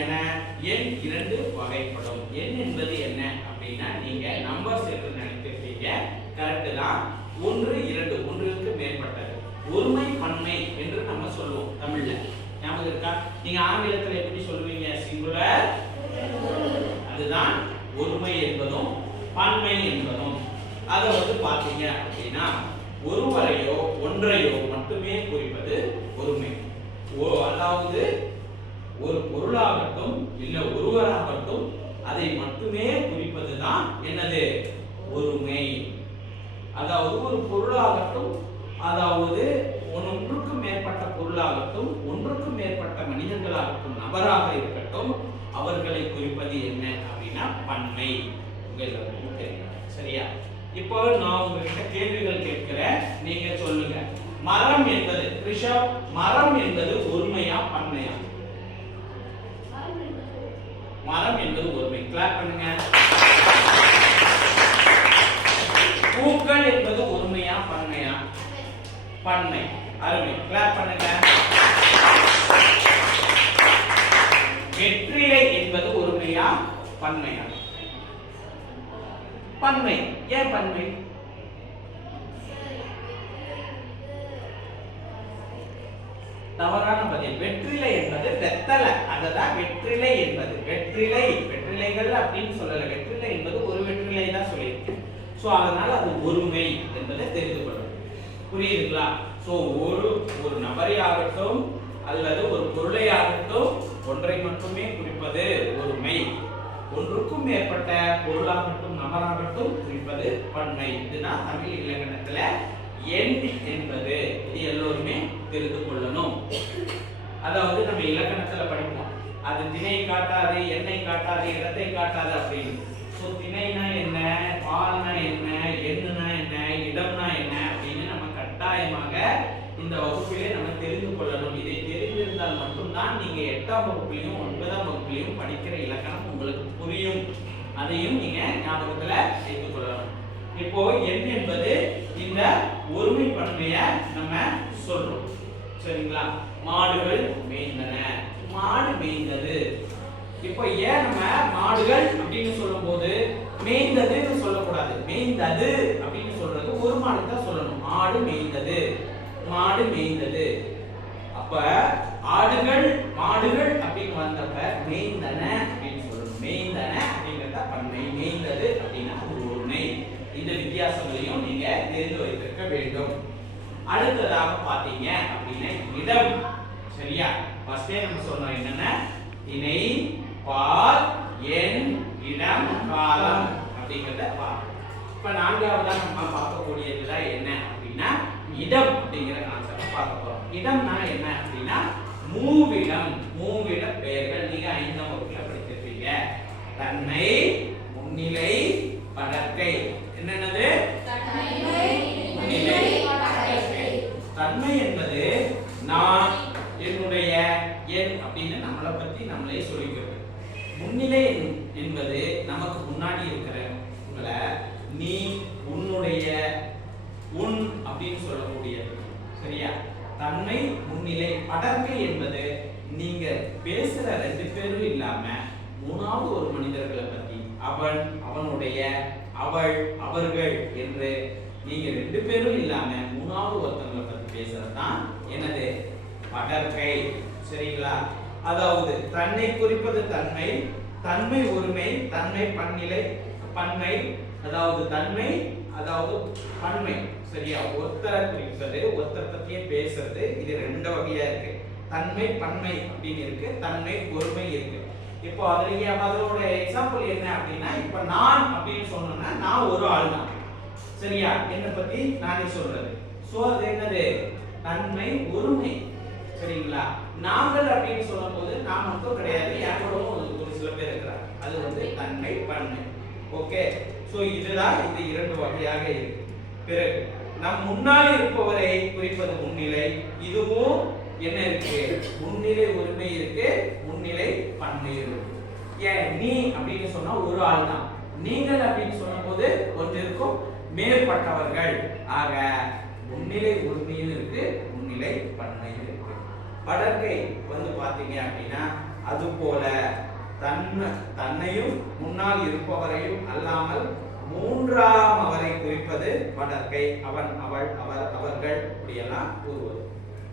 என எண் 2 வகைப்படும். எண் என்பது என்ன அப்படின்னா நீங்க நம்பர்ஸ் என்று நினைக்கிறீங்க, கரெக்ட் தான். 1 2 ஒன்றுக்கு மேற்பட்டது ஒருமை பன்மை என்று நம்ம சொல்லுவோம் தமிழ்ல. ஞாபகம் இருக்கா? நீங்க ஆங்கிலத்துல எப்படி சொல்லுவீங்க? சிங்குலர், அதுதான் ஒருமை என்பதும் பன்மை என்பதும். அதை வந்து பாத்தீங்க அப்படின்னா ஒருவரையோ ஒன்றையோ மட்டுமே குறிப்பது ஒருமை. அதாவது ஒரு பொருளாகட்டும் இல்ல ஒருவராகட்டும் அதை மட்டுமே குறிப்பதுதான் என்னது? ஒருமை. அதாவது ஒரு பொருளாகட்டும், அதாவது ஒன்றுக்கு மேற்பட்ட பொருளாகட்டும், ஒன்றுக்கு மேற்பட்ட மனிதர்களாகட்டும், நபராக இருக்கட்டும், அவர்களை குறிப்பது என்ன அப்படின்னா பன்மை. உங்களுக்கு தெரியும், சரியா? இப்போ நான் உங்ககிட்ட கேள்விகள் கேட்கிறேன், நீங்க சொல்லுங்க. மரம் என்பது ரிஷப், மரம் என்பது ஒருமையா பன்மையா? மரம் என்பது ஒருமை. கிளாப் பண்ணுங்க. பூக்கள் என்பது ஒருமையா பன்மையா? பன்மை. அருமை. கிளாப் பண்ணுங்க. வெற்றிலை என்பது ஒருமையா பன்மையா? பன்மை. ஏன் பன்மை? தவறான பதில். வெற்றிலை என்பது வெத்தலை, அதுதான் வெற்றிலை என்பது. வெற்றிலை, வெற்றிலைகள் அப்படின்னு சொல்லல, வெற்றிலை என்பது ஒரு வெற்றிலை தான் சொல்லியிருக்கு. சோ அதனால அது ஒருமை என்பதை தெரிந்து கொள்ளணும். புரியுதுங்களா? சோ ஒரு நபரை ஆகட்டும் அல்லது ஒரு பொருளை ஆகட்டும் ஒன்றை மட்டுமே குறிப்பது ஒருமை. ஒன்றுக்கும் மேற்பட்ட பொருளாகட்டும் நபராகட்டும் குறிப்பது பன்மை. இதுதான் தமிழ் இலக்கணத்துல எண் என்பது. இது எல்லோருமே தெரிந்து கொள்ளணும். அதாவது நம்ம இலக்கணத்துல படிப்போம், அது திணை காட்டாது, எண்ணை காட்டாது, இடத்தை காட்டாது அப்படின்னு. சோ திணைனா என்ன, பால்னா என்ன, எண்ணுனா என்ன, இடம்னா என்ன அப்படின்னு நம்ம கட்டாயமாக இந்த வகுப்பிலே நம்ம தெரிந்து கொள்ளணும். இதை தெரிந்திருந்தால் மட்டும்தான் நீங்க 8ஆம் வகுப்பிலையும் 9ஆம் வகுப்பிலையும் படிக்கிற இலக்கணம் உங்களுக்கு புரியும். அதையும் நீங்க ஞாபகத்துல வைத்துக் கொள்ளணும். இப்போ எண் என்பது இந்த ஒருமை பன்மையை நம்ம சொல்றோம், சரிங்களா? மாடுகள் மேய்ந்தன, மாடு மேய்ந்தது. இப்போ ஏன் நம்ம மாடுகள் அப்படின்னு சொல்லும் போது மேய்ந்ததுன்னு சொல்லக்கூடாது, மேய்ந்தது அப்படின்னு சொல்றது ஒரு மாடு தான் சொல்லணும். ஆடு மேய்ந்தது, மாடு மேய்ந்தது. அப்ப ஆடுகள் மாடுகள் அப்படின்னு வந்தப்ப மேய்ந்தன அப்படின்னு சொல்லணும். மேய்ந்தன அப்படிங்கறத பன்மை, மேய்ந்தது அப்படின்னா அது ஒருமை. இந்த வித்தியாசங்களையும் நீங்க தெரிந்து வைத்திருக்க வேண்டும். அடுத்ததாக பாத்தீங்க அப்படின்னா இடம், சரியா? ஃபர்ஸ்டே நம்ம சொன்னோம் என்னென்ன? திணை, பால், எண், இடம், காலம் அப்படிங்கறத பார்ப்போம். இப்ப நான்காவதா நம்ம பார்க்கக்கூடியதுதான் என்ன அப்படின்னா இடம் அப்படிங்கிற கான்செப்ட் பார்க்க போறோம். இடம்னா என்ன அப்படின்னா மூவிடம், மூவிட பெயர்கள். நீங்க 5ஆம் வகுப்புல படிச்சிருப்பீங்க. தன்மை, முன்னிலை, படர்க்கை. என்னன்னது? தன்மை, முன்னிலை, படர்க்கை. தன்மை என்பது நான், என்னுடைய, என் அப்படின்னு நம்மளை பத்தி நம்மளே சொல்லிக்கிறது. முன்னிலை என்பது நமக்கு முன்னாடி இருக்கிற உங்களை நீ, உன்னுடைய, உன் அப்படின்னு சொல்லக்கூடியது, சரியா? தன்மை, முன்னிலை. படர்க்கை என்பது நீங்க பேசுற 2 பேரும் இல்லாம 3வது ஒரு மனிதர்களை பத்தி அவன், அவனுடைய, அவள், அவர்கள் என்று நீங்க 2 பேரும் இல்லாம 3வது ஒருத்தங்களை பத்தி பேசுறதுதான் என்னது? படர்க்கை, சரிங்களா? அதாவது தன்னை குறிப்பது தன்மை, தன்மை ஒருமை, தன்மை பன்னிலை, பன்மை. அதாவது தன்மை அதாவது பன்மை, சரியா? ஒருத்தரை குறிப்பது, ஒருத்தரை பத்தியே பேசுறது. இது 2 வகையா இருக்கு. தன்மை பன்மை அப்படின்னு இருக்கு, தன்மை ஒருமை இருக்கு. இப்போ அதுலயே அதோட எக்ஸாம்பிள் என்ன அப்படின்னா, இப்ப நான் அப்படின்னு சொன்னோம்னா நான் ஒரு ஆள் தான், சரியா? என்னை பத்தி நானே சொல்றது. சோ அது என்னது? தன்மை ஒருமை, சரிங்களா? நாங்கள் அப்படின்னு சொல்லும் போது நான் மட்டும் கிடையாது, என் கூடவும் ஒரு சில பேர் இருக்கிறாங்க. அது வந்து தன்மை பன்மை. ஓகே, சோ இதுதான் இந்த 2 வகையாக இருக்கு. பிறகு நம் முன்னால் இருப்பவரை குறிப்பது முன்னிலை. இதுவும் என்ன இருக்கு? முன்னிலை உரிமை இருக்கு, முன்னிலை பன்மை இருக்கு. ஏன் நீ அப்படின்னு சொன்னா ஒரு ஆள் தான், நீங்கள் அப்படின்னு சொல்லும்போது ஒன்றிற்கும் மேற்பட்டவர்கள். ஆக முன்னிலை உரிமையும் இருக்கு, முன்னிலை பன்மையும் இருக்கு. படர்க்கை வந்து பாத்தீங்க அப்படின்னா அதுபோல தன்னையும் முன்னால் இருப்பவரையும் அல்லாமல் மூன்றாம் அவரை குறிப்பது படர்க்கை. அவன், அவள், அவர், அவர்கள் இப்படியெல்லாம் கூறுவது.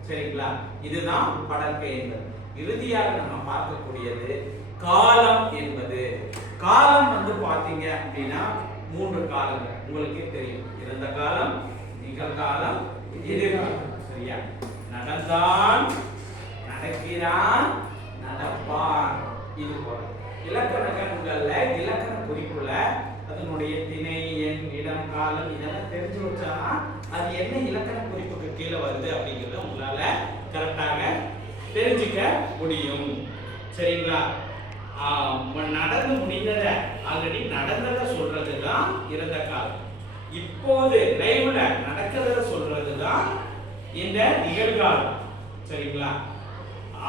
சரிங்களா? இதுதான் படர்க்கை என்பது. இறுதியாக நம்ம பார்க்கக்கூடியது காலம் என்பது. காலம் வந்து பாத்தீங்க அப்படின்னா 3 காலங்கள் உங்களுக்கு தெரியும். இறந்த காலம், நிகழ்காலம், எதிர்காலம். சரியா? நடந்தான், நடக்கிறான், நடப்பான். இது போல இலக்கணங்கள்ல இலக்கண குறிப்புல அதனுடைய திணை, எண், இடம், காலம் இதெல்லாம் தெரிஞ்சு வச்சானா அது என்ன இலக்கண குறிப்புக்கு கீழே வருது அப்படிங்கறத உங்களால கரெக்டாக தெரிஞ்சுக்க முடியும். சரிங்களா? நடந்து முடிந்தத ஆல்ரெடி நடந்தத சொல்றதுதான் இறந்த காலம். இப்போது லைவ்ல நடக்கிறத சொல்றதுதான் இந்த நிகழ்காலம். சரிங்களா?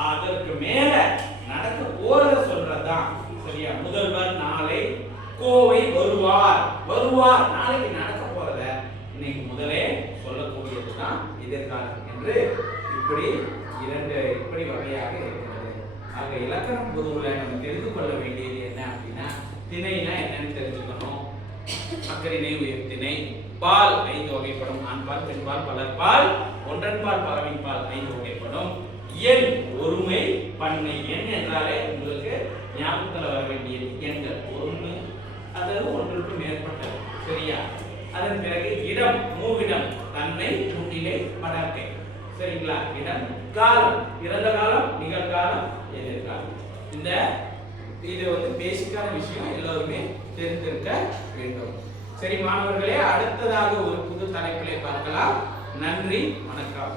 அதற்கு மேல நடக்க போறத சொல்றதுதான் சரியா? முதல்வர் நாளை கோவை வருவார், வருவார் நாளைக்கு நடக்க போறத இன்னைக்கு முதலே சொல்லக்கூடியதுதான் எதிர்காலம் என்று இப்படி வகையாக இருக்கிறது. ஆக இலக்கணம் பொதுவுல நம்ம தெரிந்து கொள்ள வேண்டியது என்ன அப்படின்னா திணைனா என்னன்னு தெரிஞ்சுக்கணும். அக்கரிணை, உயர்திணை, பால் 5 வகைப்படும். ஆண்பால், பெண்பால், பலர்பால், ஒன்றன்பால், பலவின்பால் 5 வகைப்படும். எண் ஒருமை, பன்மை. எண் என்றாலே உங்களுக்கு ஞாபகத்தில் வர வேண்டியது எண்கள். ஒன்று அதாவது ஒன்றுக்கு மேற்பட்டது. சரியா? அதன் பிறகு இடம், மூவிடம், தன்மை, முன்னிலை, படர்க்கை. சரிங்களா? இடம், காலம், இறந்த காலம், நிகழ்காலம், எதிர்காலம். இது வந்து பேசிக்கான விஷயம், எல்லாருமே தெரிந்திருக்க வேண்டும். சரி மாணவர்களே, அடுத்ததாக ஒரு புது தலைப்பிலே பார்க்கலாம். நன்றி, வணக்கம்.